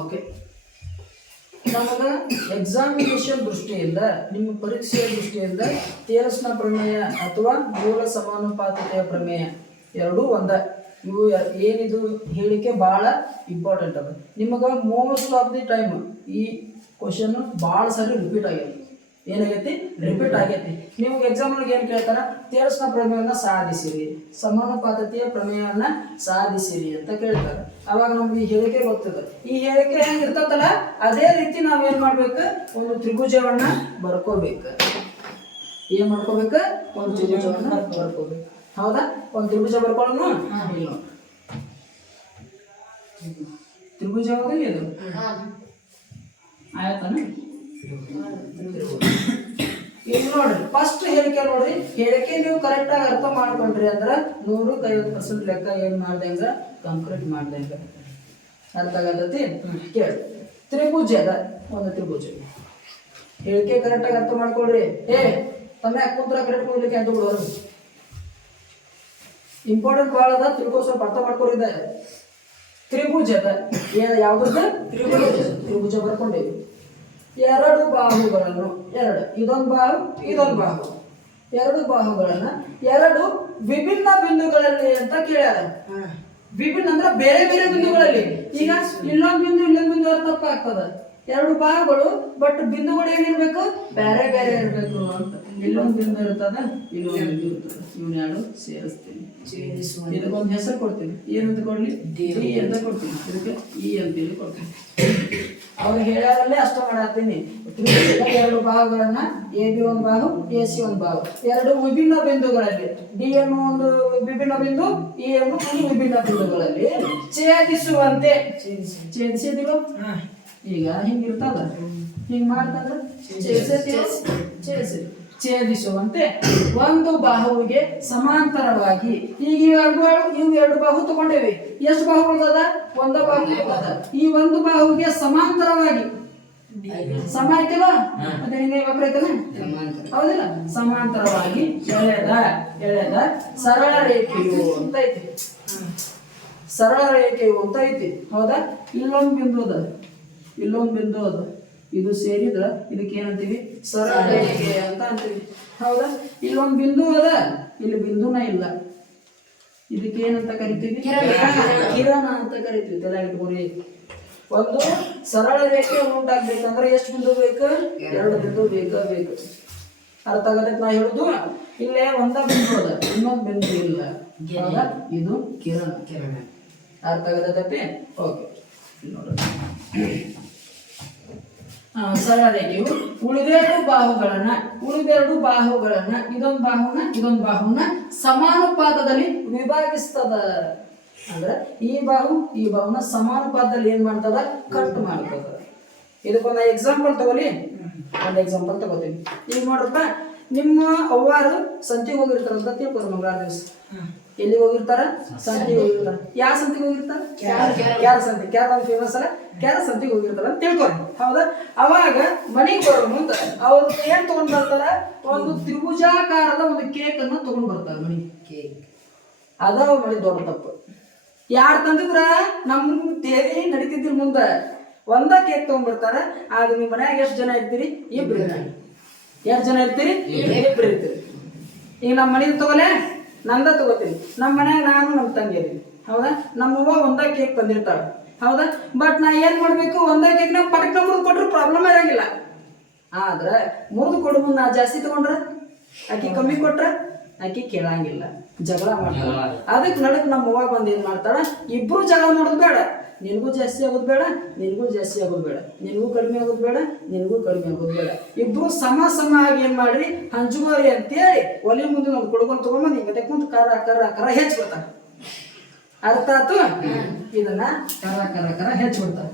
Okay, ನಮಗೆ examination ದೃಷ್ಟಿಯಿಂದ, ನಿಮ್ಮ ಪರೀಕ್ಷೆಯ ದೃಷ್ಟಿಯಿಂದ ತೇರಸ್ನ ಪ್ರಮೇಯ ಅಥವಾ ಮೂಲ ಸಮಾನುಪಾತತೆಯ ಪ್ರಮೇಯ ಎರಡೂ ಒಂದ. ಇವು ಏನಿದು ಹೇಳಿಕೆ ಭಾಳ ಇಂಪಾರ್ಟೆಂಟ್ ಅದ. ನಿಮಗೆ ಮೋಸ್ಟ್ ಆಫ್ ದಿ ಟೈಮ್ ಈ ಕ್ವಶನ್ ಭಾಳ ಸಾರಿ ರಿಪೀಟ್ ಆಗೈತಿ. ಏನಾಗೈತಿ? ರಿಪೀಟ್ ಆಗೈತಿ. ನಿಮ್ಗೆ ಎಕ್ಸಾಮ್ಗಳಿಗೆ ಏನು ಕೇಳ್ತಾರ? ತೇರಸ್ನ ಪ್ರಮೇಯವನ್ನು ಸಾಧಿಸಿರಿ, ಸಮಾನುಪಾತತೆಯ ಪ್ರಮೇಯವನ್ನು ಸಾಧಿಸಿರಿ ಅಂತ ಕೇಳ್ತಾರೆ. ಅವಾಗ ನಮ್ಗೆ ಈ ಹೇಳಿಕೆ ಗೊತ್ತದ. ಈ ಹೇಳಿಕೆ ಹೆಂಗೆ ಇರ್ತದಲ್ಲ ಅದೇ ರೀತಿ ನಾವೇನು ಮಾಡ್ಬೇಕು? ಒಂದು ತ್ರಿಭುಜವನ್ನ ಬರ್ಕೋಬೇಕು. ಏನು ಮಾಡ್ಕೋಬೇಕು? ಒಂದು ತ್ರಿಭುಜವನ್ನ ಬರ್ಕೋಬೇಕು. ಹೌದಾ? ಒಂದು ತ್ರಿಭುಜ ಬರ್ಕೊಳ್ಳೋಣ. ಇಲ್ಲ, ತ್ರಿಭುಜ ಹೋಗಲಿ ಅದು ಆಯ್ತಾನ? ಈಗ ನೋಡ್ರಿ, ಫಸ್ಟ್ ಹೇಳಿಕೆ ನೋಡ್ರಿ. ಹೇಳಿಕೆ ನೀವು ಕರೆಕ್ಟಾಗಿ ಅರ್ಥ ಮಾಡ್ಕೊಂಡ್ರಿ ಅಂದ್ರೆ 150% ಲೆಕ್ಕ ಏನು ಮಾಡ್ದಂಗ ಕಂಪ್ಲೀಟ್ ಮಾಡ್ದಂಗ ಅರ್ಥ ಆಗತೈತಿ. ಕೇಳಿ, ತ್ರಿಭುಜ ಅದ, ಒಂದು ತ್ರಿಭುಜ. ಹೇಳಿಕೆ ಕರೆಕ್ಟಾಗಿ ಅರ್ಥ ಮಾಡ್ಕೊಳ್ರಿ. ತಮ್ಮ ಕುಂತ್ರ ಕರೆಕ್ಟ್ ಹೋಗ್ಲಿಕ್ಕೆ ಅಂತ ಬಿಡೋರು ಇಂಪಾರ್ಟೆಂಟ್ ಭಾಳ ಅದ. ತಿಳ್ಕೊ, ಸ್ವಲ್ಪ ಅರ್ಥ ಮಾಡ್ಕೊಂಡಿದ್ದೆ. ತ್ರಿಭುಜದ ಯಾವ್ದದ? ತ್ರಿಭುಜ ಬರ್ಕೊಂಡೇವಿ. ಎರಡು ಬಾಹುಗಳನ್ನು, ಇದೊಂದು ಬಾಹು, ಇದೊಂದು ಬಾಹು, ಎರಡು ಬಾಹುಗಳನ್ನ ಎರಡು ವಿಭಿನ್ನ ಬಿಂದುಗಳಲ್ಲಿ ಅಂತ ಕೇಳ್ಯಾರ. ವಿಭಿನ್ನ ಅಂದ್ರೆ ಬೇರೆ ಬೇರೆ ಬಿಂದುಗಳಲ್ಲಿ. ಈಗ ಇಲ್ಲೊಂದು ಬಿಂದು ಇಲ್ಲೊಂದು ಬಿಂದು ಅರ್ಥ ತಪ್ಪಾಗ್ತದ. ಎರಡು ಬಾಹುಗಳು, ಬಟ್ ಬಿಂದುಗಳು ಏನಿರ್ಬೇಕು? ಬೇರೆ ಬೇರೆ ಇರಬೇಕು ಅಂತ. ಇಲ್ಲೊಂದು ಬಿಂದು ಇರ್ತದ, ಇಲ್ಲೊಂದು ಬಿಂದು ಇರ್ತದ. ಇವನ್ ಎರಡು ಸೇರಿಸ್ತೀನಿ, ಇದಕ್ಕೊಂದು ಹೆಸರು ಕೊಡ್ತೀನಿ. ಏನಂತ ಕೊಡ್ಲಿ? ಡಿ ಅಂತ ಕೊಡ್ತೀನಿ. ಇದಕ್ಕೆ ಇ ಅಂತೇಳಿ ಕೊಡ್ತೀನಿ. ಅವ್ರು ಹೇಳೋರಲ್ಲೇ ಅಷ್ಟ ಮಾಡತ್ತೀನಿ. ಎರಡು ಬಾಹುಗಳನ್ನ, ಎ ಬಿ ಒಂದು ಬಾಹು, ಎ ಸಿ ಒಂದು ಬಾಹು, ಎರಡು ವಿಭಿನ್ನ ಬಿಂದುಗಳಲ್ಲಿ, ಡಿ ಅನ್ನೋ ಒಂದು ವಿಭಿನ್ನ ಬಿಂದು, ಇ ಅನ್ನೋ ಒಂದು ವಿಭಿನ್ನ ಬಿಂದುಗಳಲ್ಲಿ ಛೇದಿಸುವಂತೆ. ಛೇದಿಸಿದಿಲ್ಲ? ಈಗ ಹಿಂಗಿರ್ತದ, ಹಿಂಗ್ ಮಾಡ್ತಂದ್ರೆ ಛೇದಿಸುವಂತೆ ಒಂದು ಬಾಹುವಿಗೆ ಸಮಾಂತರವಾಗಿ. ಈಗ ಇವು ಎರಡು ಬಾಹು ತಗೊಂಡೇವಿ. ಎಷ್ಟು ಬಾಹುಗಳದ? ಒಂದ ಬಾಹು ಅದ. ಈ ಒಂದು ಬಾಹುವಿಗೆ ಸಮಾಂತರವಾಗಿ ಸಮ ಐತಿಲ್ಲ, ಮತ್ತೆ ಹಿಂಗೆ ವಕ್ರ ಐತನ? ಹೌದಿಲ್ಲ? ಸಮಾಂತರವಾಗಿ ಎಳೆದ ಸರಳ ರೇಖೆಯು ಅಂತ ಐತಿ. ಸರಳ ರೇಖೆಯು ಅಂತ ಐತಿ. ಹೌದಾ? ಇಲ್ಲೊಂದು ಬಿಂದು ಅದ, ಇಲ್ಲೊಂದು ಬಿಂದು ಅದ. ಇದು ಸೇರಿದ್ರ ಇದಕ್ಕೆ ಏನಂತೀವಿ? ಸರಳ ರೇಖೆ ಅಂತ ಅಂತೀವಿ. ಹೌದಾ? ಇಲ್ಲೊಂದು ಬಿಂದು ಅದ, ಇಲ್ಲಿ ಬಿಂದುನ ಇಲ್ಲ. ಇದಕ್ಕೆ ಏನಂತ ಕರಿತೀವಿ? ಕಿರಣ ಅಂತ ಕರಿತೀವಿ. ತಲೆಯಾಗಿಟ್ಕೊರಿ. ಒಂದು ಸರಳ ರೇಖೆ ಉಂಟಾಗ್ಬೇಕಂದ್ರೆ ಎಷ್ಟು ಬಿಂದು ಬೇಕು? ಎರಡು ಬಿಂದು ಬೇಕು. ಅರ್ಥ ಆಗತೈತೆ ನಾ ಹೇಳುದು? ಇಲ್ಲೇ ಒಂದ ಬಿಂದು ಅದ, ಇನ್ನೊಂದು ಬಿಂದು ಇಲ್ಲ. ಹೌದಾ? ಇದು ಕಿರಣ. ಅರ್ಥ ಆಗತೈತಿ? ಓಕೆ, ನೋಡ್ರಿ. ಸರಳ ರೇಖೆಯು ಉಳಿದೆರಡು ಬಾಹುಗಳನ್ನ ಇದೊಂದು ಬಾಹುನ ಸಮಾನುಪಾತದಲ್ಲಿ ವಿಭಾಗಿಸ್ತದ. ಅಂದ್ರೆ ಈ ಬಾಹುನ ಸಮಾನುಪಾತದಲ್ಲಿ ಏನ್ ಮಾಡ್ತದ? ಕಟ್ ಮಾಡ್ತದ. ಇದಕ್ಕೊಂದು ಎಕ್ಸಾಂಪಲ್ ತಗೋಲಿ. ಒಂದು ಎಕ್ಸಾಂಪಲ್ ತಗೋತೀವಿ. ಈಗ ನೋಡ್ರಪ್ಪ, ನಿಮ್ಮ ಅವ್ವಾರು ಸಂತಿಗೆ ಹೋಗಿರ್ತಾರಂತ ತಿಳ್ಕೊರಿ. ಮಂಗಳವಾರ ದಿವಸ ಎಲ್ಲಿಗೆ ಹೋಗಿರ್ತಾರ? ಸಂತಿಗೆ ಹೋಗಿರ್ತಾರ. ಯಾವ ಸಂತಿಗೆ ಹೋಗಿರ್ತಾರ? ಕ್ಯಾರ ಸಂತಿ. ಕ್ಯಾರ ಫೇಮಸ್ ಅಲ್ಲ, ಕ್ಯಾರ ಸಂತಿಗೆ ಹೋಗಿರ್ತಾರ ಅಂತ ತಿಳ್ಕೊರಿ. ಹೌದಾ? ಅವಾಗ ಮನೆಗೆ ಬರೋ ಮುಂದೆ ಅವ್ರು ಏನ್ ತಗೊಂಡ್ ಬರ್ತಾರ? ಒಂದು ತ್ರಿಭುಜಾಕಾರದ ಒಂದು ಕೇಕ್ ಅನ್ನ ತಗೊಂಡ್ ಬರ್ತಾರ ಮನೆಗೆ. ಕೇಕ್ ಅದ ಮನೆ ದೊಡ್ಡ ತಪ್ಪು. ಯಾರು ತಂದಿದ್ರ? ನಮ್ ತೇರಿ ನಡೀತಿದ್ರ ಮುಂದೆ ಒಂದ ಕೇಕ್ ತಗೊಂಡ್ಬರ್ತಾರ. ಆಗ ನಿಮ್ಮ ಮನ್ಯಾಗ ಎಷ್ಟು ಜನ ಇರ್ತೀರಿ? ಇಬ್ರು. ಎಷ್ಟು ಜನ ಇರ್ತೀರಿ? ಇಬ್ರು ಇರ್ತೀರಿ. ಈಗ ನಮ್ಮ ಮನೆ ತಗೋಲೆ, ನಂದ ತಗೋತೀನಿ. ನಮ್ಮ ಮನ್ಯಾಗ ನಾನು ನಮ್ಮ ತಂಗಿ ಇದೀವಿ. ಹೌದಾ? ನಮ್ಮವ್ವ ಒಂದ ಕೇಕ್ ತಂದಿರ್ತಾಳ. ಹೌದಾ? ಬಟ್ ನಾ ಏನ್ ಮಾಡ್ಬೇಕು? ಒಂದ ಕೇಕ್ನ ಪಟಕ್ನ ಮುರಿದು ಕೊಟ್ರು ಪ್ರಾಬ್ಲಮ್ ಇರಂಗಿಲ್ಲ. ಆದ್ರೆ ಮುರಿದು ಕೊಡು ಮುಂದೆ ನಾ ಜಾಸ್ತಿ ತಗೊಂಡ್ರ, ಆಕಿ ಕಮ್ಮಿ ಕೊಟ್ರ ಆಕಿ ಕೇಳಂಗಿಲ್ಲ, ಜಗಳ ಮಾಡ್ತಾಳ. ಅದಕ್ಕೆ ನಡಕ್ ನಮ್ಮ ಅವ್ವ ಬಂದು ಏನ್ ಮಾಡ್ತಾಳ? ಇಬ್ರು ಜಗಳ ಮಾಡೋದು ಬೇಡ. ನಿನಗೂ ಜಾಸ್ತಿ ಆಗೋದು ಬೇಡ, ನಿನಗೂ ಜಾಸ್ತಿ ಆಗೋದು ಬೇಡ, ನಿನಗೂ ಕಡಿಮೆ ಆಗೋದು ಬೇಡ, ನಿನಗೂ ಕಡಿಮೆ ಆಗೋದು ಬೇಡ. ಇಬ್ರು ಸಮ ಆಗಿ ಏನ್ ಮಾಡ್ರಿ? ಹಂಚುಗೋರಿ ಅಂತೇಳಿ ಒಲಿ ಮುಂದೆ ಒಂದು ಕೊಡ್ಕೊಂಡು ತಗೊಂಡ್ಬಂದು ಹಿಂಗೆ ಕುಂತು ಕರ ಹೆಚ್ಚಿಬಿಡ್ತಾರ. ಅರ್ಥ ಆತು? ಇದನ್ನ ಕರ ಹೆಚ್ಚಿಬಿಡ್ತಾರ.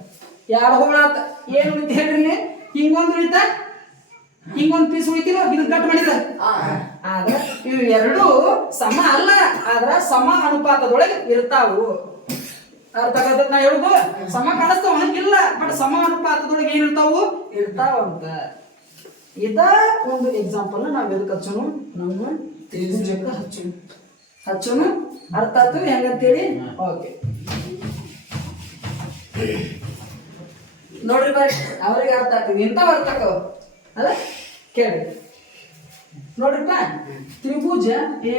ಯಾರು ಹೋಗ್ಲಾತ ಏನು ಅಂತ ಹೇಳ್ರಿ? ಹಿಂಗೊಂದು ಉಳಿತ, ಹಿಂಗೊಂದು ಪೀಸ್ ಉಳಿತಿರೋ, ಇದನ್ನ ಕಟ್ ಮಾಡಿದ. ಆದ್ರೆ ಇವು ಎರಡು ಸಮ ಅಲ್ಲ, ಆದ್ರ ಸಮ ಅನುಪಾತದೊಳಗೆ ಇರ್ತಾವು. ಅರ್ಥ ಆಗತ್ತ ನಾ ಹೇಳುದು? ಸಮ ಕಾಣಿಸ್ತಾವ ಹಂಗಿಲ್ಲ, ಬಟ್ ಸಮ ಅನುಪಾತದೊಳಗೆ ಏನಿರ್ತಾವು? ಇರ್ತಾವಂತ. ಇದ ಒಂದು ಎಕ್ಸಾಂಪಲ್ ನಾವ್ ಎದಕ್ಕೆ ಹಚ್ಚೋನು? ನಮ್ಮ ತ್ರಿಭುಜಕ್ಕೆ ಹಚ್ಚೋನು. ಅರ್ಥ ಆಯ್ತು ಹೆಂಗಂತೇಳಿ? ಓಕೆ. ನೋಡ್ರಿ ಬರ್ರಿ ಅವ್ರಿಗೆ ಅರ್ಥ ಆಗ್ತದೆ ಇಂಥವು ಅರ್ಥ ಆಕವ ಅಲ್ಲ ಕೇಳಿ ನೋಡ್ರಿಪ್ಪ ತ್ರಿಭುಜ ಎ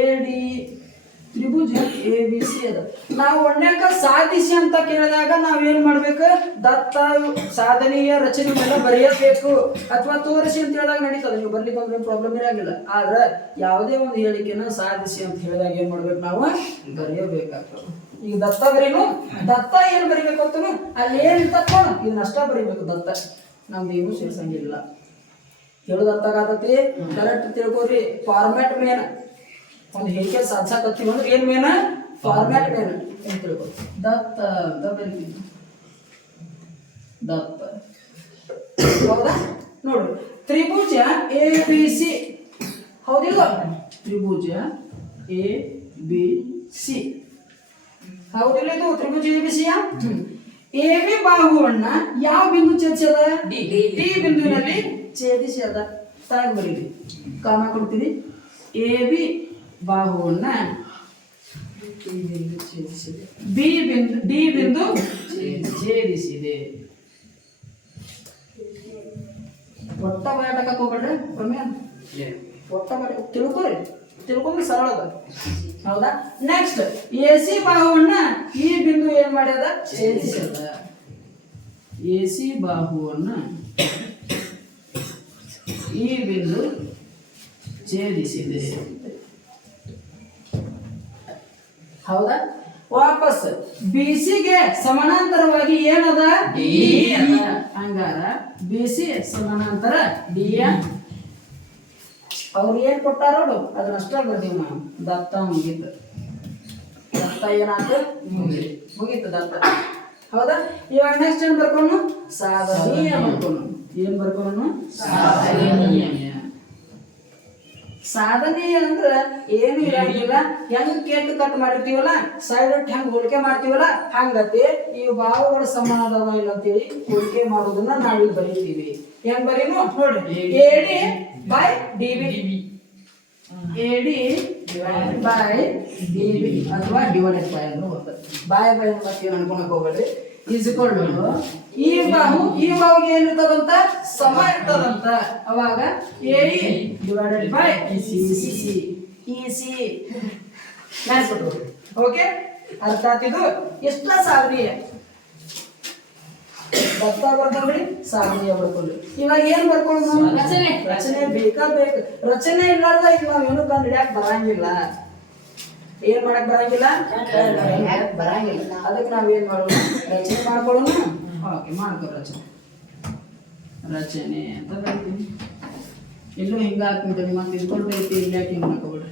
ಬಿ ಸಿ ಅದ ನಾವು ಒಣ್ಯಾಕ ಸಾಧಿಸಿ ಅಂತ ಕೇಳಿದಾಗ ನಾವೇನ್ ಮಾಡ್ಬೇಕು ದತ್ತ ಸಾಧನೆಯ ರಚನೆಯನ್ನೆಲ್ಲ ಬರೆಯಬೇಕು ಅಥವಾ ತೋರಿಸಿ ಅಂತ ಹೇಳಿದಾಗ ನಡೀತದೆ ನೀವು ಬರ್ಲಿಕ್ಕೆ ಅಂದ್ರೆ ಪ್ರಾಬ್ಲಮ್ ಇರಂಗಿಲ್ಲ ಆದ್ರೆ ಯಾವುದೇ ಒಂದು ಹೇಳಿಕೆನ ಸಾಧಿಸಿ ಅಂತ ಹೇಳಿದಾಗ ಏನ್ ಮಾಡ್ಬೇಕು ನಾವು ಬರೆಯಬೇಕಾಗ್ತದೆ ಈಗ ದತ್ತ ಬರೀನು ದತ್ತ ಏನ್ ಬರಿಬೇಕು ಅಂತನು ಅಲ್ಲಿ ಏನ್ ತಕ್ಕೊಂಡು ಇದನ್ನ ಅಷ್ಟ ಬರಿಬೇಕು ದತ್ತ ನಮ್ದು ಏನು ಸೇರ್ಸಂಗಿಲ್ಲ ಹೇಳೋದು ಅರ್ಥ ಆಗತೈತಿ ಕರೆಕ್ಟ್ ತಿಳ್ಕೊರಿ ಫಾರ್ಮ್ಯಾಟ್ ಮೇನ್ ಒಂದು ಹೇಳಿಕೆ ಸಾಧಿಸಕತ್ತೀವಿ ಅಂದ್ರೆ ಏನ್ ಮೇನ ಫಾರ್ಮ್ಯಾಟ್ ಮೇನ್ ಅಂತ ತಿಳ್ಕೊರಿ ದತ್ತ ಅಂತ ಬರೀತೀವಿ ದತ್ತ ಹೌದಾ ನೋಡ್ರಿ ತ್ರಿಭುಜ ಎ ಬಿ ಸಿ ಹೌದಿಲ್ಲ ತ್ರಿಭುಜ ಎ ಬಿ ಸಿ ಹೌದಿಲ್ಲ ಇದು ತ್ರಿಭುಜ ಎ ಬಿ ಸಿಯ ಎ ಬಿ ಬಾಹುವನ್ನ ಯಾವ ಬಿಂದು ಛೇದಿಸದ ಡಿ ಬಿಂದುವಿನಲ್ಲಿ ಛೇದಿಸದ ತಾಗಿ ಬರೀರಿ ಕಾಮ ಕೊಡ್ತೀರಿ ಎ ಬಿ ಬಾಹುವನ್ನ ಡಿ ಬಿಂದು ಛೇದಿಸಿದೆ ಒಟ್ಟ ಬಯಾಟಕ್ಕೆ ಹೋಗ್ಬೇಡ್ರಿ ಪ್ರಮೇಯ ಒಟ್ಟ ತಿಳ್ಕೊಂಡ್ರೆ ಸರಳ ಅದ ಹೌದಾ ನೆಕ್ಸ್ಟ್ ಎ ಸಿ ಬಾಹುವನ್ನ ಈ ಬಿಂದು ಏನ್ ಮಾಡ್ಯದ ಛೇದಿಸದ ಎ ಸಿ ಬಾಹುವನ್ನ ಈ ಬಿಂದು ಛೇದಿಸಿದೆ ಹೌದಾ ವಾಪಸ್ ಬಿಸಿಗೆ ಸಮಾನಾಂತರವಾಗಿ ಏನದ ಡಿ ಹಂಗಾರ ಬಿಸಿ ಸಮಾನಾಂತರ ಡಿ ಅವ್ರು ಏನ್ ಕೊಟ್ಟಾರೋ ಅದನ್ನಷ್ಟ ಬರ್ತೀವಿ ನಾವು ದತ್ತ ಮುಗೀತು ದತ್ತ ಏನಾಯ್ತು ಮುಗೀತು ದತ್ತ ಹೌದಾ ಇವಾಗ ನೆಕ್ಸ್ಟ್ ಏನ್ ಬರ್ಕೊಂಡು ಸಾಧನೀಯ ಬರ್ಕೊಂಡು ಏನ್ ಬರ್ಕೊಂಡು ಸಾಧನೀಯ ಅಂದ್ರ ಏನು ಇರಂಗಿಲ್ಲ ಹೆಂಗ್ ಕೇಕ್ ಕಟ್ ಮಾಡಿರ್ತೀವಲ್ಲ ಸೈಡ್ ಹೆಂಗ್ ಹೋಲಿಕೆ ಮಾಡ್ತೀವಲ್ಲ ಹಂಗತಿ ಈ ಭಾವಗಳ ಸಮಾನ ಅದಾವ ಇಲ್ಲ ಅಂತೇಳಿ ಹೋಲಿಕೆ ಮಾಡೋದನ್ನ ನಾವಿಲ್ಲಿ ಬರೀತೀವಿ ಹೆಂಗ್ ಬರೀನು ನೋಡ್ರಿ ಎಡಿ ಬೈ ಡಿ ಬಿ ಎಡಿ ಬೈ ಡಿ ಬಿ ಅಥವಾ ಡಿವೈಡೆಡ್ ಬೈ ಅಂತ ಬರ್ತದೆ ಬಾಯ್ ಬೈ ಮತ್ತೆ ಅನ್ಕೊಳಕ್ ಹೋಗ್ಬೇಡ್ರಿ ಇಸ್ಕೊಂಡು ಈ ಬಾಹುಗೆ ಏನಿರ್ತದಂತ ಸಮ ಇರ್ತದಂತ ಅವಾಗ ಎಡಿ ಡಿವೈಡೆಡ್ ಬೈ ಸಿ ಓಕೆ ಅರ್ಥ ಆತಿದು ಎಷ್ಟ ಸಾಧನೀಯ ದತ್ತ ಬರ್ಕೊಂಡ್ರಿ ಸಾಧನೀಯ ಬರ್ಕೊಂಡ್ರಿ ಇವಾಗ ಏನ್ ಬರ್ಕೊಂಡು ರಚನೆ ಬೇಕಾ ಬೇಕು ರಚನೆ ಇಲ್ಲಾರ್ದ ಈಗ ನಾವೇನು ಕಂಡು ಹಿಡಿಯಾಕ ಬರಂಗಿಲ್ಲ ಏನ್ ಮಾಡಕ್ ಬರಂಗಿಲ್ಲ ಬರಂಗಿಲ್ಲ ಅದಕ್ಕೆ ನಾವೇನ್ ಮಾಡೋಣ ರಚನೆ ಮಾಡ್ಕೊಳ್ಳೋಣ ಓಕೆ ಮಾಡ್ಕೋ ರಚನೆ ಅಂತ ಬರ್ತೀನಿ ಇಲ್ಲೂ ಹಿಂಗ ಹಾಕ್ಬಿಡ್ತೀನಿ ಮತ್ತೆ ಇದ್ಕೊಂಡೈತಿ ಇಲ್ಲಿ ಯಾಕೆ ಹಿಂಗೆ ಮಾಡ್ಕೊಬಿಡ್ರಿ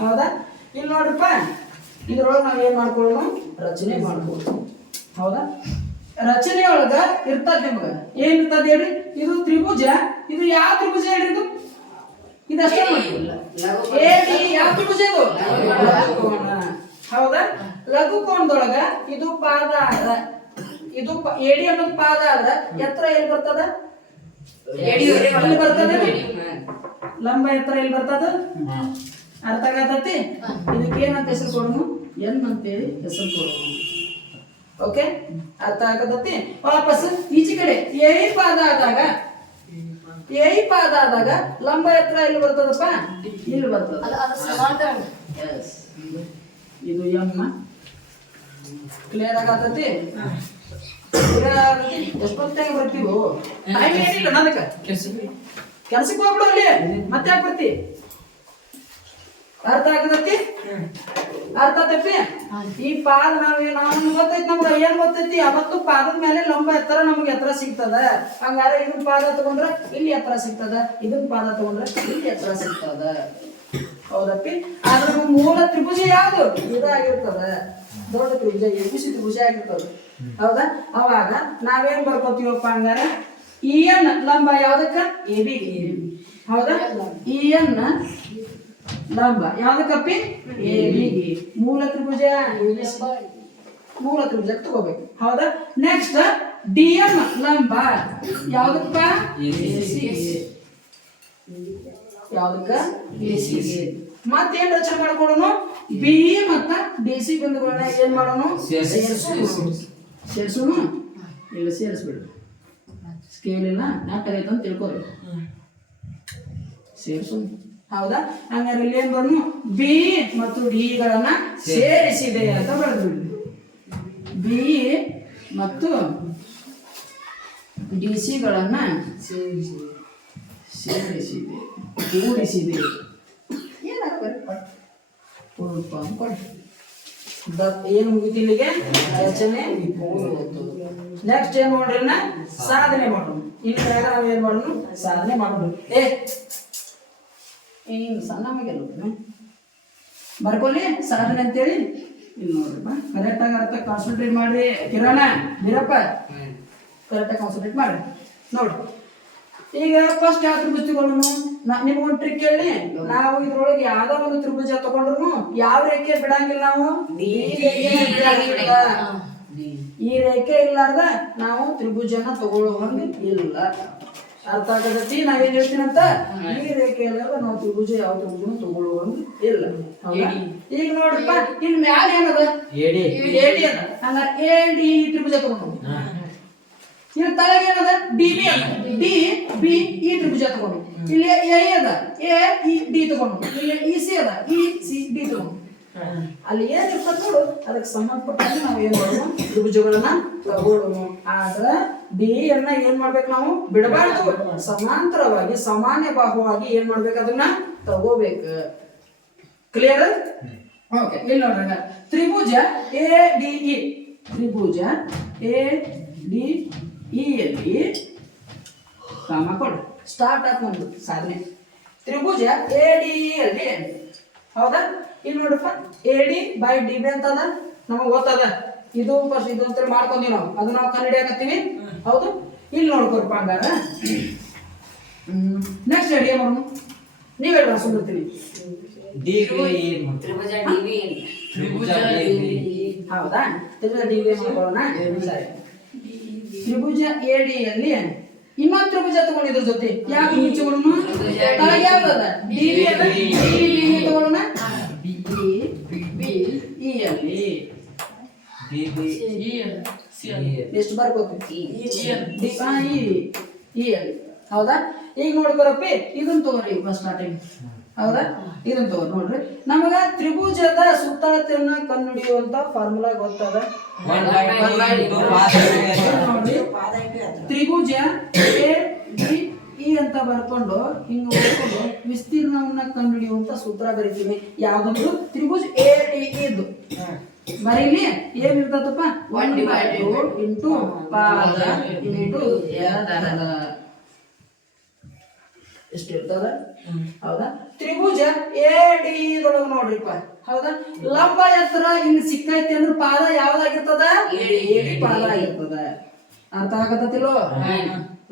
ಹೌದಾ ಇಲ್ಲಿ ನೋಡ್ರಪ್ಪ ಇದ್ರೊಳಗೆ ನಾವೇನ್ ಮಾಡ್ಕೊಳ್ಳೋಣ ರಚನೆ ಮಾಡ್ಕೊಳ್ಳೋಣ ಹೌದಾ ರಚನೆಯೊಳಗ ಇರ್ತದ ನಿಮ್ಗ ಏನ್ ಇರ್ತದ ಹೇಳಿ ಇದು ತ್ರಿಭುಜ ಇದು ಯಾವ ತ್ರಿಭುಜ ಹೇಳಿ ಇದು ಇದಷ್ಟೇ ಯಾವ ತ್ರಿಭುಜ ಇದು ಲಘುಕೋನ ಹೌದಾ ಲಘುಕೋನದೊಳಗ ಇದು ಪಾದ ಆದ್ರ ಇದು ಎಡಿ ಅನ್ನೋದು ಪಾದ ಆದ್ರ ಎತ್ತರ ಎಲ್ಲಿ ಬರ್ತದ ಎಲ್ಲಿ ಬರ್ತದ ಲಂಬ ಎತ್ತರ ಎಲ್ಲಿ ಬರ್ತದ ಅರ್ಥ ಆಗತೈತಿ ಇದಕ್ಕೆ ಏನಂತ ಹೆಸರು ಕೊಡೋಣ ಎನ್ ಅಂತೇಳಿ ಹೆಸರು ಕೊಡೋಣ ಓಕೆ ಅರ್ಥ ಆಗತೈತಿ ವಾಪಸ್ ಈಚೆ ಕಡೆ ಎ ಪಾದ ಆದಾಗ ಲಂಬ ಎತ್ತರ ಎಲ್ಲಿ ಬರ್ತದಪ್ಪ ಇಲ್ಲಿ ಬರ್ತದ ಇದು ಎಮ್ಮ ಕ್ಲಿಯರ್ ಆಗತೈತಿ ಎಷ್ಟೊತ್ತಾಗ ಬರ್ತೀವೋ ಟೈಮ್ ಏನಿಲ್ಲ ನನಗ ಕೆಲ್ಸಕ್ಕೆ ಹೋಗ್ಬಿಡು ಅಲ್ಲಿ ಮತ್ತೆ ಯಾಕೆ ಬರ್ತಿ ಅರ್ಥ ಆಗತೈತಿ ಅರ್ಥ ಆತೈತಿ ಈ ಪಾದ ನಾವು ಗೊತ್ತೈತಿ ನಮ್ಗೆ ಏನ್ ಗೊತ್ತೈತಿ ಅವತ್ತು ಪಾದದ ಮೇಲೆ ಲಂಬ ಎತ್ತರ ನಮ್ಗೆ ಎತ್ತರ ಸಿಗ್ತದ ಹಂಗಾರೆ ಇದನ್ ಪಾದ ತಗೊಂಡ್ರೆ ಇಲ್ಲಿ ಎತ್ತರ ಸಿಗ್ತದ ಇದನ್ ಪಾದ ತಗೊಂಡ್ರೆ ಇಲ್ಲಿ ಎತ್ತರ ಸಿಗ್ತದ ಹೌದಪ್ಪಿ ಆದ್ರೆ ಮೂಲ ತ್ರಿಭುಜ ಯಾವ್ದು ಇದಾಗಿರ್ತದ ದೊಡ್ಡ ತ್ರಿಭುಜ ಎಬಿಸಿ ತ್ರಿಭುಜ ಆಗಿರ್ತದ ಹೌದಾ ಅವಾಗ ನಾವೇನ್ ಬರ್ಕೋತೀವಪ್ಪ ಹಂಗಾರೆ ಈ ಎನ್ ಲಂಬ ಯಾವ್ದಕ್ಕ ಎ ಬಿ ಹೌದಾ ಈ ಎನ್ ಲಂಬ ಯಾವ್ದಕ್ಕಪ್ಪಿ ಎ ಬಿಗೆ ಮೂಲ ತ್ರಿಭುಜ ತಗೋಬೇಕು ಹೌದಾ ನೆಕ್ಸ್ಟ್ ಡಿ ಎಂ ಲಂಬ ಯಾವ್ದಕ್ಕ ಯಾವ್ದಕ್ಕ ಮತ್ತೇನ್ ರಚನೆ ಮಾಡ್ಕೊಳ್ಳೋಣ ಬಿ ಮತ್ತ ಡಿ ಸಿ ಬಿಂದುಗಳನ್ನ ಏನ್ ಮಾಡೋಣ ಸೇರಿಸೋಣ ಇಲ್ಲ ಸೇರಿಸ್ಬಿಡ್ರಿ ಸ್ಕೇಲ್ ಇಲ್ಲ ನಾಟಾಗೈತೆ ಅಂತ ತಿಳ್ಕೊಬೇಕು. ಸೇರಿಸು. ಹೌದಾ? ಹಂಗಾರೆ ಇಲ್ಲಿ ಏನ್ ಬರೋನು ಬಿ ಮತ್ತು ಡಿಗಳನ್ನ ಸೇರಿಸಿದೆ ಅಂತ ಬರೆದು ಬಿ ಮತ್ತು ಡಿ ಸಿಗಳನ್ನ ಸೇರಿಸಿದೆ ಕೂಡಿಸಿದೆ. ಏನು ಮುಗಿತು ಇಲ್ಲಿಗೆ ರಚನೆ. ನೆಕ್ಸ್ಟ್ ಏನ್ ಮಾಡ್ರಿ ಸಾಧನೆ ಮಾಡೋಣ. ಇಲ್ಲಿ ನಾವು ಏನ್ ಮಾಡೋಣ ಸಾಧನೆ ಮಾಡೋಣ. ಹಿಂಗೆ ಸಣ್ಣ ಮಗೆಲ್ಲ ಬರ್ಕೊಳ್ಳಿ ಸಾಧನೆ ಅಂತೇಳಿ ಇಲ್ಲಿ ನೋಡ್ರಿಪ್ಪ. ಕರೆಕ್ಟಾಗಿ ಅರ್ಥ ಕಾನ್ಸಂಟ್ರೇಟ್ ಮಾಡಿ. ಕಿರಣ ಬೀರಪ್ಪ ಕರೆಕ್ಟಾಗಿ ಕಾನ್ಸಂಟ್ರೇಟ್ ಮಾಡಿ ನೋಡ್ರಿ. ಈಗ ಫಸ್ಟ್ ಯಾವ ತ್ರಿಭುಜಗಳನ್ನು ನಿಮ್ಗೊಂದು ಟ್ರಿಕ್ ಹೇಳಿ. ನಾವು ಇದ್ರೊಳಗೆ ಯಾವ್ದೋ ಒಂದು ತ್ರಿಭುಜ ತಗೊಂಡ್ರು ಯಾವ ರೇಖೆ ಬಿಡಂಗಿಲ್ಲ. ನಾವು ಈ ರೇಖೆ ಇಲ್ಲಾರ್ದ ನಾವು ತ್ರಿಭುಜನ ತಗೊಳ್ಳುವಂಗ ಇಲ್ಲ. ಅರ್ಥ ಆಗತೈತಿ? ನಾವೇನ್ ಹೇಳ್ತೀನಂತ ಈ ರೇಖೆ ಇಲ್ಲಾರ್ದ ನಾವು ತ್ರಿಭುಜ ಯಾವ ತ್ರಿಭುಜನ ತಗೊಳ್ಳುವಂಗ ಇಲ್ಲ. ಈಗ ನೋಡ್ರಪ್ಪ ಇನ್ ಮ್ಯಾಲ ಏನದ ಎಡಿ ಅದ. ಹಂಗ ಎಡಿ ತ್ರಿಭುಜ ತಗೊಂಡು ಇಲ್ಲಿ ತಳಗೆ ಏನದ ಡಿ ಬಿ ಅದ. ಡಿ ಬಿ ಈ ತ್ರಿಭುಜ ತಗೊಂಡು ಇಲ್ಲಿ ಎ ಅದ. ಎ ಇ ಡಿ ತಗೊಂಡು ಇಲ್ಲಿ ಇ ಸಿ ಅದ. ಇ ಸಿ ಡಿ ತಗೊಂಡು ಅಲ್ಲಿ ಏನ್ ಇರ್ತದ ನೋಡು ಅದಕ್ಕೆ ಸಂಬಂಧಪಟ್ಟಂಗೆ ನಾವು ಏನ್ ಮಾಡೋಣ ತ್ರಿಭುಜಗಳನ್ನ ತಗೊಳ್ಳೋಣ. ಆದ್ರ ಡಿ ಅನ್ನ ಏನ್ ಮಾಡ್ಬೇಕು ನಾವು ಬಿಡಬಾರ್ದು. ಸಮಾಂತರವಾಗಿ ಸಾಮಾನ್ಯ ಬಾಹುವಾಗಿ ಏನ್ ಮಾಡ್ಬೇಕು ಅದನ್ನ ತಗೋಬೇಕು. ಕ್ಲಿಯರ್? ಓಕೆ. ಇಲ್ಲಿ ನೋಡ್ರಿ ತ್ರಿಭುಜ ಎ ಡಿ ಇ. ತ್ರಿಭುಜ ಎ ಡಿ ಇ ಯಲ್ಲಿ ಕಾಮ ಕೊಡು ಸ್ಟಾರ್ಟ್ ಹಾಕೊಂಡು ಸಾಧನೆ. ತ್ರಿಭುಜ ಎ ಡಿ ಇ ಯಲ್ಲಿ ಹೌದಾ? ಇಲ್ಲಿ ನೋಡ್ರಪ್ಪ A D by D B ಅಂತದ ನಮಗ್ ಗೊತ್ತದ. ಇದು ಫಸ್ಟ್ ಇದು ಅಂತ ಮಾಡ್ಕೊಂತೀವಿ ನಾವು. ಅದು ನಾವು ಕಂಡುಹಿಡಿಯಾಕತ್ತೀವಿ. ಹೌದು? ಇಲ್ಲಿ ನೋಡ್ಕೊರ್ಪ ಹಂಗಾರ. ನೆಕ್ಸ್ಟ್ ಹೇಳಿ ಏನ್ ಮಾಡೋಣ? ನೀವ್ ಹೇಳಿ ಸುಂದಿರ್ತೀನಿ. ಹೌದಾ? ತ್ರಿಭುಜ ಡಿ ಬಿ ಮಾಡ್ಕೊಳ್ಳೋಣ. ಸರಿ. ತ್ರಿಭುಜ ಎ ಡಿ ಯಲ್ಲಿ ಇನ್ನೊಂದು ತ್ರಿಭುಜ ತಗೊಂಡಿದ್ರ ಜೊತೆ ಯಾಕೆ ಮುಚ್ಚೋಣ? ತಳಗೆ ಯಾವ್ದದ ಡಿ ಬಿ ಅದ. ಡಿ ಬಿ ತಗೊಳ್ಳೋಣ. ಎಷ್ಟು ಬರ್ಕೋತಿ? ಹೌದಾ? ಈಗ ನೋಡ್ಕೊರಪ್ಪಿ ಇದನ್ನ ತಗೋರಿ ಸ್ಟಾರ್ಟಿಂಗ್. ಹೌದಾ? ಇದನ್ನ ತಗೋ ನೋಡ್ರಿ. ನಮಗ ತ್ರಿಭುಜದ ಸುತ್ತಳತೆಯನ್ನ ಕಂಡುಹಿಡಿಯುವಂತ ಫಾರ್ಮುಲಾ ಗೊತ್ತದ. ತ್ರಿಭುಜ ಎ ಡಿ ಇ ಅಂತ ಬರ್ಕೊಂಡು ಹಿಂಗ ಬರ್ಕೊಂಡು ವಿಸ್ತೀರ್ಣವನ್ನ ಕಂಡುಹಿಡಿಯುವಂತ ಸೂತ್ರ ಬರೀತೀನಿ. ಯಾವ್ದಂದ್ರು ತ್ರಿಭುಜ ಎ ಡಿ ಇದ್ದು ಬರೀಲಿ ಏನಿರ್ತದಪ್ಪ 1/2 ಇಂಟು ಪಾದ ಇಂಟು ಎತ್ತರ ಎಷ್ಟಿರ್ತದ. ಹೌದಾ? ತ್ರಿಭುಜ ಎ ಡಿ ದೊಳಗ ನೋಡ್ರಿಪ್ಪ. ಹೌದಾ? ಲಂಬ ಎತ್ತರ ಹಿಂಗ್ ಸಿಕ್ಕೈತಿ ಅಂದ್ರೆ ಪಾದ ಯಾವ್ದಾಗಿರ್ತದ? ಎಡಿ ಪಾದ ಆಗಿರ್ತದ. ಅರ್ಥ ಆಗತ್ತಿಲ್ಲೋ?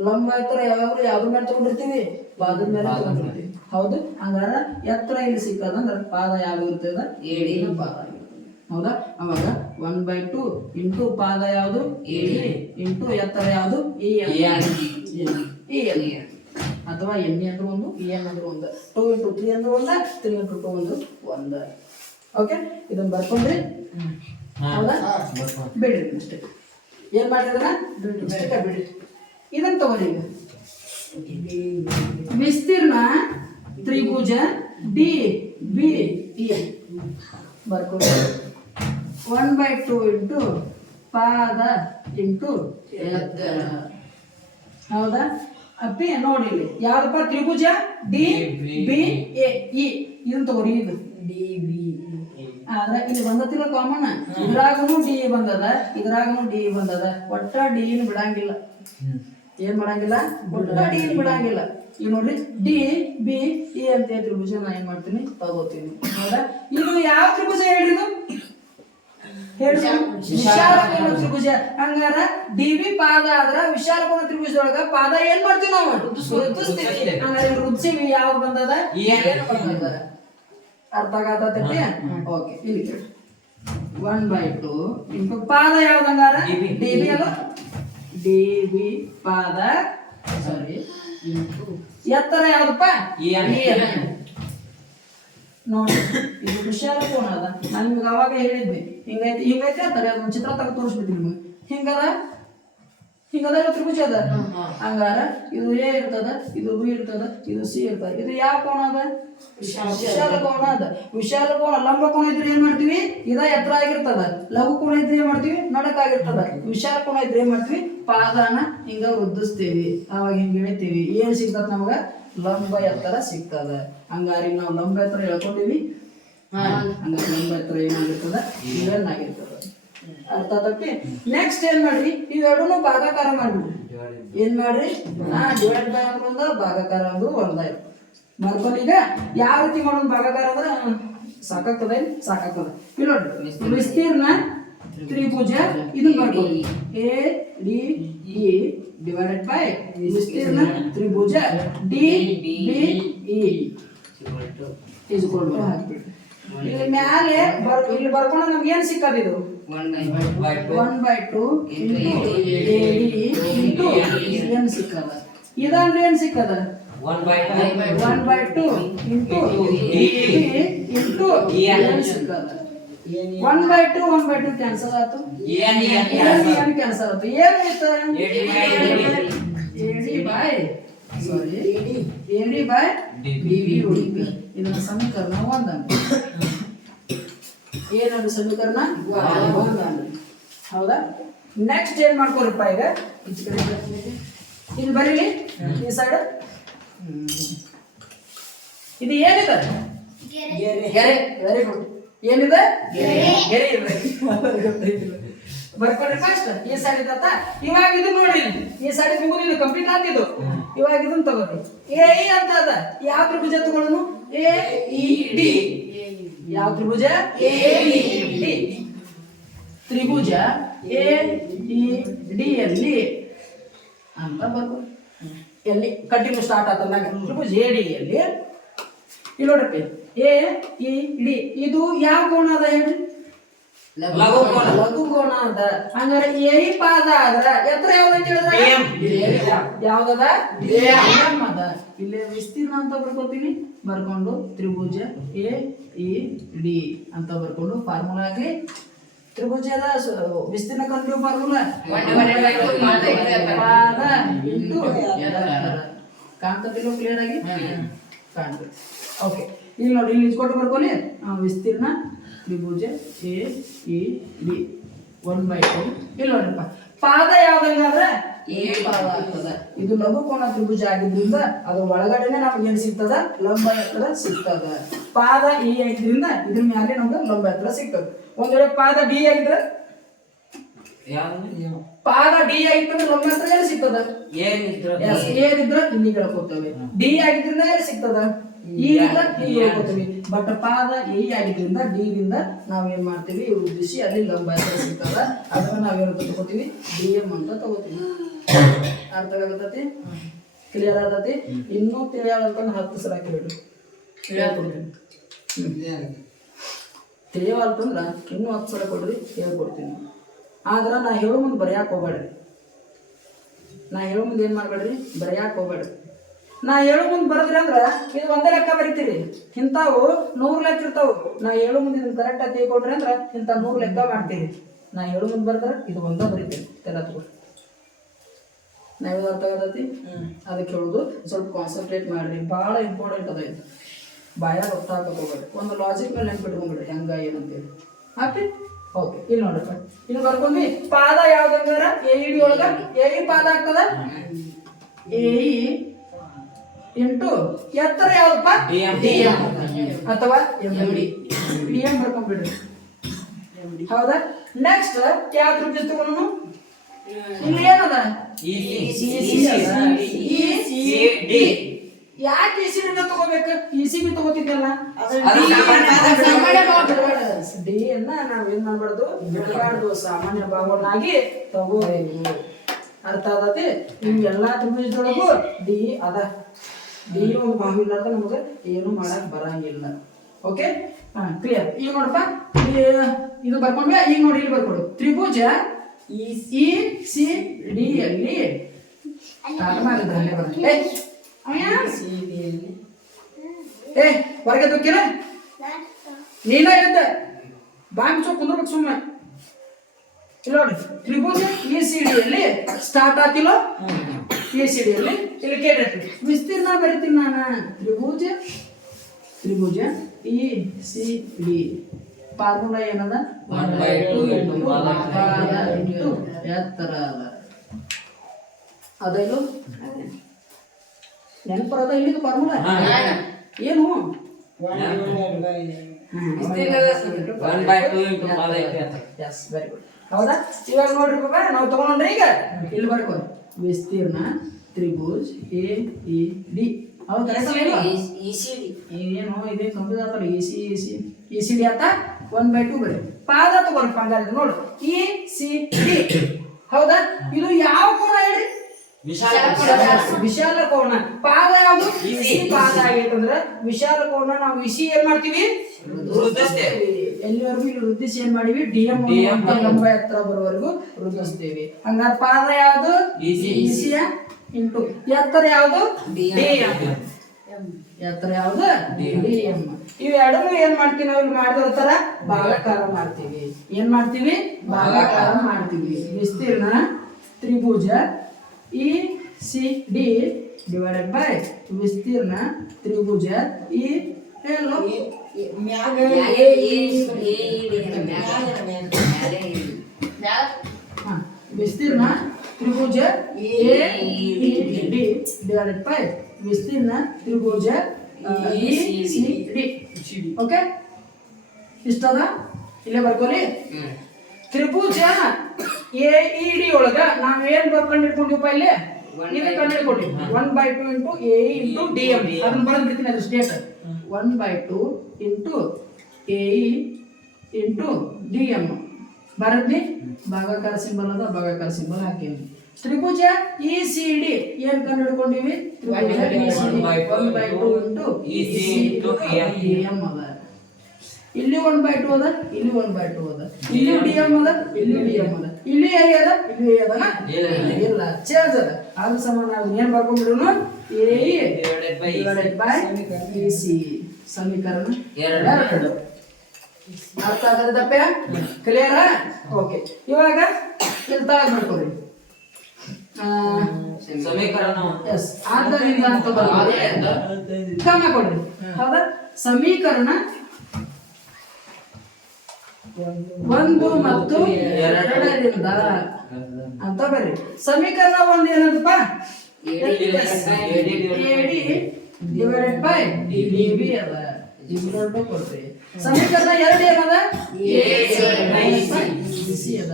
ಲಂಬ ಎತ್ತರ ಯಾವಾಗ್ಲೂ ಯಾವ್ದ್ರ ಮೇಲೆ ತಗೊಂಡಿರ್ತೀವಿ? ಪಾದದ ಮೇಲೆ ತಗೊಂಡಿರ್ತೀವಿ. ಹೌದು? ಹಂಗಾರ ಎತ್ತರ ಇಲ್ಲಿ ಸಿಕ್ಕದಂದ್ರ ಪಾದ ಯಾವ ಇರ್ತದ? ಎಡಿನ ಪಾದ ಆಗಿರ್ತದೆ. ಹೌದಾ? ಅವಾಗ 1/2 ಇಂಟು ಪಾದ ಯಾವುದು? ಎಡಿ ಇಂಟು ಎತ್ತರ ಯಾವುದು? ಇ ಅಥವಾ ಎನ್ ಅಂದ್ರೆ ಒಂದು ಇ ಅಂದ್ರೆ ಒಂದು 2 ಇಂಟು 3 ಅಂದ್ರೆ ಒಂದ 3 ಇಂಟು 2 ಒಂದು ಒಂದ. ಓಕೆ? ಇದನ್ನ ಬರ್ಕೊಂಡ್ರಿ. ಹೌದಾ? ಬಿಡ್ರಿ ಅಷ್ಟೇ. ಏನ್ ಮಾಡಿದ್ರ ಬಿಡ್ರಿ. ಇದನ್ನ ತಗೋರಿ. ವಿಸ್ತೀರ್ಣ ತ್ರಿಭುಜ ಡಿ ಬಿ ಇ ಬರ್ಕೊಂಡು 1/2 ಇಂಟು ಪಾದ ಇಂಟು ಎತ್ತರ. ಹೌದಾ? ಅಪ್ಪಿ ನೋಡಿ ಇಲ್ಲಿ ಯಾವ್ದಪ್ಪ ತ್ರಿಭುಜ ಡಿ ಬಿ ಎ ಇ. ಇದನ್ನ ತಗೋರಿ. ಇದು ಡಿ ಬಿ. ಆದ್ರೆ ಇಲ್ಲಿ ಬಂದತಿಲ್ಲ ಕಾಮನ್. ಇದ್ರಾಗನು ಡಿ ಬಂದದ ಇದ್ರಾಗನು ಡಿ ಬಂದದ. ಒಟ್ಟ ಡಿ ಬಿಡಂಗಿಲ್ಲ. ಏನ್ ಮಾಡಂಗಿಲ್ಲ? ಒಟ್ಟ ಡಿ ಬಿಡಂಗಿಲ್ಲ. ಈಗ ನೋಡ್ರಿ ಡಿ ಬಿ ಇ ಅಂತ ತ್ರಿಭುಜ ನಾ ಏನ್ ಮಾಡ್ತೀನಿ ತಗೋತೀನಿ. ಹೌದಾ? ಇದು ಯಾವ ತ್ರಿಭುಜ ಹೇಳಿದ್ರು? ವಿಶಾಲಕೋನ ತ್ರಿಭುಜ. ಹಂಗಾರ ಡಿ ಬಿ ಪಾದ ಆದ್ರ ವಿಶಾಲಕೋನ ತ್ರಿಭುಜದೊಳಗ ಪಾದ ಏನ್ ಮಾಡ್ತೀವಿ ನಾವು? ವೃತ್ತಿಸ್ತೀವಿ. ಹಂಗಾರೆ ವೃತ್ತಿವಿ ಯಾವ್ದು ಬಂದದ? ಅರ್ಥ ಆಗತೈತಿ? ಓಕೆ. ಇಲ್ಲಿ ಕೇಳಿ 1/2 ಇಂಟು ಪಾದ ಯಾವ್ದು? ಹಂಗಾರ ಡಿ ಬಿ ಅಲ್ಲ? ಡಿ ಬಿ ಪಾದ ಸಾರಿ ಇಂಟು ಎತ್ತರ ಯಾವ್ದಪ್ಪ? ನೋಡಿ ಇದು ವಿಶಾಲಕೋನ ಅದ. ನಾನು ನಿಮ್ಗೆ ಅವಾಗ ಹೇಳಿದ್ವಿ ಹಿಂಗೈತಿ ಹಿಂಗೈತಿ ಅಂತಾರೆ. ಅದೊಂದು ಚಿತ್ರ ತಗ ತೋರಿಸ್ಬಿಡ್ತೀನಿ ನಿಮ್ಗೆ. ಹಿಂಗದ ಹಿಂಗದ ತ್ರಿಭುಜ ಅದ. ಹಂಗಾರ ಇದು ಎ ಇರ್ತದ, ಇದು ಬಿ ಇರ್ತದ, ಇದು ಸಿ ಇರ್ತದ. ಇದು ಯಾವ ಕೋಣ ಅದ? ವಿಶಾಲ ಕೋಣ ಅದ. ವಿಶಾಲ ಕೋಣ ಲಂಬ ಕೋಣ ಇದ್ರೆ ಏನ್ ಮಾಡ್ತೀವಿ? ಇದ ಎತ್ತರ ಆಗಿರ್ತದ. ಲಘು ಕೋಣ ಇದ್ರೆ ಏನ್ ಮಾಡ್ತೀವಿ? ನಡಕಾಗಿರ್ತದ. ವಿಶಾಲ ಕೋಣ ಇದ್ರೆ ಏನ್ ಮಾಡ್ತೀವಿ? ಪಾದನ ಹಿಂಗ ವೃದ್ಧಿಸ್ತೀವಿ, ಅವಾಗ ಹಿಂಗ ಇಳಿತೀವಿ. ಏನ್ ಸಿಗ್ತದ ನಮಗ? ಲಂಬ ಎತ್ತರ ಸಿಗ್ತದ. ಹಂಗಾರಿ ನಾವು ಲಂಬ ಎತ್ತರ ಹೇಳ್ಕೊಂಡಿವಿ. ಹಂಗಾರೆ ಲಂಬ ಎತ್ತರ ಏನಾಗಿರ್ತದ? ಇವೆನ್ ಆಗಿರ್ತದ. ಅರ್ಥ ತಪ್ಪಿ. ನೆಕ್ಸ್ಟ್ ಏನ್ ಮಾಡ್ರಿ? ಇವೆರಡೂ ಭಾಗಾಕಾರ ಮಾಡ್ಬಿಡ್ರಿ. ಏನ್ ಮಾಡ್ರಿ? ಡಿವೈಡ್ ಬೈ ಅಂದ್ರೆ ಒಂದು, ಭಾಗಾಕಾರ ಅಂದ್ರೆ ಒಂದಾಯ್ತು. ಮಾಡ್ಕೊಂಡು ಈಗ ಯಾವ ರೀತಿ ಮಾಡೋದು ಭಾಗಾಕಾರ ಅಂದ್ರೆ ಸಾಕಾಗ್ತದ? ಸಾಕಾಗ್ತದ. ಇಲ್ಲಿ ನೋಡ್ರಿ, ವಿಸ್ತೀರ್ಣ ತ್ರಿಭುಜ ಇದನ್ನ ಮಾಡ್ಕೊಳ್ಳಿ. A D E divided by ವಿಸ್ತೀರ್ಣ ತ್ರಿಭುಜ ಡಿ ಬಿ ಇ ಇಸ್ಕೊಂಡು ಹಾಕ್ಬಿಡ್ರಿ. ಇಲ್ಲಿ ಮ್ಯಾಲೆ ಇಲ್ಲಿ ಬರ್ಕೊಂಡು ನಮ್ಗೆ ಏನ್ ಸಿಕ್ಕದ? ಇದು 1/2 ಇಂಟು ಏನ್ ಸಿಕ್ಕದ? ಇದಂದ್ರೆ ಏನ್ ಸಿಕ್ಕದ? 1/2 ಇಂಟು ಇಂಟು ಏನ್ ಸಿಕ್ಕದ? 1/2 ಕ್ಯಾನ್ಸಲ್ ಆಯ್ತು. ಏನ್ ಕ್ಯಾನ್ಸಲ್ ಆಯ್ತು? ಏನಿತ್ತು? AD by DB ಉಳಿತು. ಇದನ್ನ ಸಮೀಕರಣ 1 ಅಂತ. ಏನದು ಸಮೀಕರಣ 1 ಅಂತ. ಹೌದಾ? ನೆಕ್ಸ್ಟ್ ಏನ್ ಮಾಡ್ಕೋರಪ್ಪ ಈಗ? ಇಲ್ಲಿ ಬರೀಲಿ ಈ ಸೈಡ್. ಇದು ಏನಿದೆ? ಗೆರೆ. Very good. ಏನಿದೆ? ಗೆರೆ ಇದೆ. ಬರ್ಕೊಡ್ರಿ ಫಸ್ಟ್. ಈ ಸೈಡ್ ಇತ್ತ. ಇವಾಗ ಇದನ್ನ ನೋಡಿ, ಈ ಸೈಡ್ ಮುಗಿದಿದ್ದು ಕಂಪ್ಲೀಟ್ ಆಗ್ತಿದ್ದು. ಇವಾಗ ಇದನ್ನ ತಗೋರಿ. ಎ ಇ ಅಂತ ಅದ. ಯಾವ ತ್ರಿಭುಜ ತಗೊಳ್ಳೋನು? A E D. ಯಾವ ತ್ರಿಭುಜ? A E D. ತ್ರಿಭುಜ ಎ ಇ ಡಿ ಯಲ್ಲಿ ಅಂತ ಬರ್ಕೊಳ್ಳಿ. ಎಲ್ಲಿ ಕಂಟಿನ್ಯೂ ಸ್ಟಾರ್ಟ್ ಆತಂದಾಗ ತ್ರಿಭುಜ ಎ ಡಿ ಯಲ್ಲಿ ಇಲ್ಲಿ ನೋಡ್ರಿ, ಎ ಇ ಡಿ ಇದು ಯಾವ ಕೋಣ ಅದ ಹೇಳ್ರಿ? ಲಘು ಕೋಣ ಅದ. ಹಂಗಾರೆ ಎ ಪಾದ ಆದ್ರ ಎತ್ತರ ಯಾವ್ದಂತ ಹೇಳಿದ್ರೆ ಯಾವ್ದದ? ಅದ. ಇಲ್ಲಿ ವಿಸ್ತೀರ್ಣ ಅಂತ ಬರ್ಕೋತೀವಿ. ಬರ್ಕೊಂಡು ತ್ರಿಭುಜ ಎ ಇ ಡಿ ಅಂತ ಬರ್ಕೊಂಡು ಫಾರ್ಮುಲಾ ಹಾಕಿ ತ್ರಿಭುಜದ ವಿಸ್ತೀರ್ಣ ಕಂಡು ಫಾರ್ಮುಲಾ ಪಾದ ಇಂಟು ಕಾಣ್ತತಿಲ್ಲ ಕ್ಲಿಯರ್ ಆಗಿ ಕಾಣ್ತದೆ. ಓಕೆ, ಇಲ್ಲಿ ನೋಡಿ, ಇಲ್ಲಿ ಇಸ್ಕೊಟ್ಟು ಬರ್ಕೊಳ್ಳಿ. ವಿಸ್ತೀರ್ಣ ತ್ರಿಭುಜ ಎ ಇ ಡಿ 1/2. ಇಲ್ಲಿ ನೋಡ್ರಪ್ಪ, ಪಾದ ಯಾವ್ದಂಗಾದ್ರೆ ಎ ಪಾದ ಆಗ್ತದ. ಇದು ಲಘು ಕೋನ ತ್ರಿಭುಜ ಆಗಿದ್ರಿಂದ ಅದ್ರ ಒಳಗಡೆನೆ ನಮ್ಗೆ ಏನ್ ಸಿಗ್ತದ? ಲಂಬ ಎತ್ತರ ಸಿಗ್ತದ. ಪಾದ ಇ ಆಗಿದ್ರಿಂದ ಇದ್ರ ಮ್ಯಾಲೆ ನಮ್ಗೆ ಲಂಬ ಎತ್ತರ ಸಿಗ್ತದ. ಒಂದ್ ವೇಳೆ ಪಾದ ಡಿ ಆಗಿದ್ರೆ, ಪಾದ ಡಿ ಆಗಿದ್ರೆ ಲಂಬ ಎತ್ತರ ಏನು ಸಿಗ್ತದ? ಏನಿದ್ರ ಇಲ್ಲಿ ಹೇಳ್ಕೊತೇವೆ. ಡಿ ಆಗಿದ್ರಿಂದ ಏನು ಸಿಗ್ತದ? ಈ ಹೇಳ್ಕೊತೀವಿ. ಬಟ್ ಪಾದ ಎ ಆಗಿದ್ರಿಂದ ಡಿ ದಿಂದ ನಾವ್ ಏನ್ ಮಾಡ್ತೀವಿ? ವೃದ್ಧಿಸಿ ಅಲ್ಲಿ ಲಂಬ ಎತ್ತರ ಸಿಗ್ತದ. ಅದನ್ನ ನಾವೇನು ತಗೋತೀವಿ? ಡಿ ಎಂ ಅಂತ ತಗೋತೀವಿ. ಅರ್ಥ ಆಗತೈತಿ? ಕ್ಲಿಯರ್ ಆಗತೈತಿ? ಇನ್ನೂ ತಿಳಿಯಾದಂತ 10 ಸಲ ಕೇಳ್ರಿ. ತಿಳಿಯವಲ್ತಂದ್ರ ಇನ್ನೂ 10 ಸಲ ಕೊಡ್ರಿ, ಹೇಳ್ಕೊಡ್ತೀನಿ. ಆದ್ರ ನಾ ಹೇಳೋ ಮುಂದೆ ಬರೆಯಾಕ ಹೋಗ್ಬೇಡ್ರಿ. ನಾ ಹೇಳೋ ಮುಂದೆ ಏನ್ ಮಾಡ್ಬೇಡ್ರಿ? ಬರೆಯಾಕ ಹೋಗ್ಬೇಡ್ರಿ. ನಾ ಹೇಳೋ ಮುಂದೆ ಬರದ್ರಿ ಅಂದ್ರ ಇದು ಒಂದೇ ಲೆಕ್ಕ ಬರಿತೀರಿ. ಇಂಥವು 100 ಲೆಕ್ಕ ಇರ್ತಾವು. ನಾ ಹೇಳೋ ಮುಂದೆ ಇದನ್ನ ಕರೆಕ್ಟ್ ಆಗಿ ಕೊಡ್ರಿ ಅಂದ್ರ ಇಂಥ 100 ಲೆಕ್ಕ ಮಾಡ್ತೀರಿ. ನಾ ಹೇಳೋ ಮುಂದೆ ಬರ್ದ್ರ ಇದು ಒಂದ ಬರಿತೀರಿ. ಎಲ್ಲ ತಗೊಳ್ರಿ. ನಾವ್ ಅರ್ಥ ಆಗತೈತಿ? ಅದಕ್ಕೆ ಹೇಳುದು ಸ್ವಲ್ಪ ಕಾನ್ಸಂಟ್ರೇಟ್ ಮಾಡ್ರಿ. ಬಹಳ ಇಂಪಾರ್ಟೆಂಟ್ ಅದ ಇದು. ಬಾಯಾಗ ಗೊತ್ತಾಗಕ್ಕೆ ಹೋಗ್ಬೇಡ್ರಿ. ಒಂದು ಲಾಜಿಕ್ ಮೇಲೆ ನೆನ್ಪಿಟ್ಕೊಂಡ್ಬಿಡ್ರಿ ಹೆಂಗ ಏನಂತೇಳಿ. ಹಾಕಿ ಓಕೆ. ಇಲ್ಲಿ ನೋಡ್ರಪ್ಪ, ಇಲ್ಲಿ ಬರ್ಕೊಂಡ್ವಿ. ಪಾದ ಯಾವ್ದಂಗಾರ ಎ ಇ ಡಿ ಒಳಗ ಎ ಇ ಪಾದ ಆಗ್ತದ. ಎ ಇ ಇಂಟು ಎತ್ತರ ಯಾವ್ದಪ್ಪ? ಡಿ ಎಂ ಅಥವಾ ಎಂ ಡಿ. ಡಿ ಎಂ ಬರ್ಕೊಂಡ್ಬಿಡ್ರಿ. ಹೌದಾ? ನೆಕ್ಸ್ಟ್ ಯಾವ ತ್ರಿಭುಜ ತಗೊಂಡು ಇಲ್ಲಿ ಏನದ? ಯಾಕೆ ಇ ಸಿ ಡಿ ತಗೋಬೇಕು? ಇ ಸಿ ಬಿ ತಗೋತಿದ್ದಲ್ಲ, ಡಿ ಅನ್ನ ನಾವೇನ್ ಮಾಡ್ಬಾರ್ದು? ಬಿಡಬಾರ್ದು. ಸಾಮಾನ್ಯ ಭಾಗವನ್ನಾಗಿ ತಗೋಬೇಕು. ಅರ್ಥ ಆಗತಿ? ನಿಮ್ಗೆಲ್ಲಾ ತ್ರಿಭುಜದೊಳಗೂ ಡಿ ಅದ. ಡಿ ಒಂದು ಭಾಗ ಇಲ್ಲಾರ್ದ ನಮಗೆ ಏನು ಮಾಡಕ್ ಬರಂಗಿಲ್ಲ. Okay, clear? ಈಗ ನೋಡಪ್ಪ, ಇದು ಬರ್ಕೊಂಡ್ವಿ. ಈಗ ನೋಡಿ, ಇಲ್ಲಿ ಬರ್ಕೊಡು. ತ್ರಿಭುಜ ಇ ಸಿ ಡಿ ಯಲ್ಲಿ ಹೊರಗೆ ತುಕ್ಕಿನ ನೀನ ಇರುತ್ತೆ. ಬಾಂಗ್ ಚೋ ಕುಂದ್ರಬೇಕು ಸುಮ್ಮನೆ. ಇಲ್ಲಿ ನೋಡಿ ತ್ರಿಭುಜ ECDಯಲ್ಲಿ ಸ್ಟಾರ್ಟ್ ಆತಿಲ್ಲೋ ECDಯಲ್ಲಿ ಇಲ್ಲಿ ಕೇಳಿರ್ತಿ ವಿಸ್ತೀರ್ಣ ಬರಿತೀನಿ ನಾನು ತ್ರಿಭುಜ ECD ಫಾರ್ಮುಲಾ ಏನದ 1/2 ಇಂಟು ಎತ್ತರ ಅದೇನು ನೆನಪರದ ಇಲ್ಲಿದು ಫಾರ್ಮುಲಾ ಏನು 1/2 ಇಂಟು ಬಾಲ ಎಸ್ ವೆರಿ ಗುಡ್ ಹೌದಾ ಇವಾಗ ನೋಡ್ರಿ ಬಾಬಾ ನಾವು ತಗೊಂಡ್ರಿ ಈಗ ಇಲ್ಲಿ ಬರ್ಕೋ ವಿಸ್ತೀರ್ಣ ತ್ರಿಭುಜ AED ಹೌದಾ ಏನು ಇದೇ ಕಂಪ್ಯೂಟರ್ ಆತಲ್ಲ ECD ಆತ 1/2 ಬರೀ ಪಾದ ತಗೋರಿ ಪಂಗಾರ ನೋಡು ECD ಹೌದಾ ಇದು ಯಾವ ಕೋನ ಹೇಳ್ರಿ ವಿಶಾಲ ಕೋನ ಪಾದ ಯಾವುದು ಪಾದ ಆಗೈತಂದ್ರ ವಿಶಾಲ ಕೋನ ನಾವು ಇಸಿ ಏನ್ ಮಾಡ್ತೀವಿ ಎಲ್ಲಿವರೆಗೂ ಇಲ್ಲಿ ವೃದ್ಧಿಸಿ ಏನ್ ಮಾಡಿವಿ DM ಲಂಬ ಎತ್ತರ ಬರುವವರೆಗೂ ವೃದ್ಧಿಸ್ತೇವೆ ಹಂಗಾರೆ ಪಾದ ಯಾವುದು ಇಸಿಯ ಇಂಟು ಎತ್ತರ ಯಾವುದು DM ಎತ್ತರ ಯಾವುದು DM ಇವೆರಡನ್ನು ಏನ್ ಮಾಡ್ತೀವಿ ನಾವು ಇಲ್ಲಿ ಮಾಡಿದ ತರ ಭಾಗಾಕಾರ ಮಾಡ್ತೀವಿ ಏನ್ ಮಾಡ್ತೀವಿ ಭಾಗಾಕಾರ ಮಾಡ್ತೀವಿ ವಿಸ್ತೀರ್ಣ ತ್ರಿಭುಜ ECD divided by ವಿಸ್ತೀರ್ಣ ತ್ರಿಭುಜ ಏನು ವಿಸ್ತೀರ್ಣ ತ್ರಿಭುಜ AED divided by ವಿಸ್ತೀರ್ಣ ತ್ರಿಭುಜ ECD ಓಕೆ ಇಷ್ಟದ ಇಲ್ಲೇ ಬರ್ಕೊಳ್ಳಿ ತ್ರಿಭುಜ AED ಒಳಗ ನಾವ್ ಏನ್ ಕಂಡಿಡ್ಕೊಂಡಿವಪ್ಪ ಇಲ್ಲಿ ಇದು ಕಂಡಿಡ್ಕೊಂಡಿ 1/2 ಇಂಟು AE ಇಂಟು DM ಅದನ್ನ ಬರೆದು ಬಿಡ್ತೀನಿ ಅದು state 1/2 into AE into DM ಬರದ್ನಿ ಭಾಗಾಕಾರ ಸಿಂಬಲ್ ಅದ ಭಾಗಾಕಾರ ಸಿಂಬಲ್ ಹಾಕಿವಿ ತ್ರಿಭುಜ ECD ಏನ್ ಕಂಡಿಡ್ಕೊಂಡಿವಿ ತ್ರಿಭುಜ ECD 1/2 into EC into DM ಅದ ಇಲ್ಲಿ 1/2 ಅದ ಇಲ್ಲಿ 1/2 ಅದ ಇಲ್ಲಿ DM ಅದ ಇಲ್ಲಿ DM ಅದ ಇಲ್ಲಿ A ಅದ ಇಲ್ಲಿ A ಅದನ ಇಲ್ಲ ಚೇಂಜ್ ಅದ ಅದು ಸಮಾನ ನಾವು ಏನ್ ಬರ್ಕೊಂಡ್ಬಿಡೋಣ AE divided by EC ಸಮೀಕರಣ 2 ಅರ್ಥ ಆಗದಪ್ಪ ಕ್ಲಿಯರ್ ಓಕೆ ಇವಾಗ ಇಲ್ಲಿ ತಾಳ ಮಾಡ್ಕೊಳ್ಳಿ ಸಮೀಕರಣ ಎಸ್ ಆದ್ದರಿಂದ ಅಂತ ಬರುತ್ತೆ ಕಮ್ಮ ಕೊಡ್ರಿ ಹೌದಾ ಸಮೀಕರಣ 1 ಮತ್ತು 2ರಿಂದ ಅಂತ ಬರ್ರಿ ಸಮೀಕರಣ 1 ಏನಂತಪ್ಪ AD divided by DB ಅದ ಇದ್ರೊಳಗೆ ಕೊಡ್ರಿ ಸಮೀಕರಣ 2 ಏನದ BC ಅದ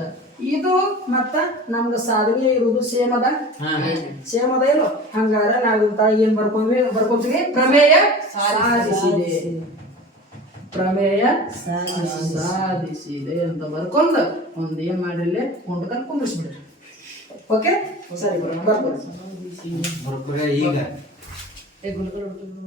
ಇದು ಮತ್ತ ನಮ್ಗೆ ಸಾಧನೆ ಇರುವುದು ಸೇಮ್ ಅದ ಇಲ್ಲೋ ಹಂಗಾರೆ ನಾವು ಏನ್ ಬರ್ಕೊಂತೀವಿ ಪ್ರಮೇಯ ಸಾಧಿಸಿದೆ ಅಂತ ಬರ್ಕೊಂಡು ಒಂದು ಏನ್ ಮಾಡಿರ್ಲಿ ಕೊಂಡ್ಕೊಂಡು ಕುಂದಿಸ್ಬಿಡ್ರಿ ಓಕೆ ಸರಿ ಬರ್ಕೊಳ್ಳಿ ಈಗ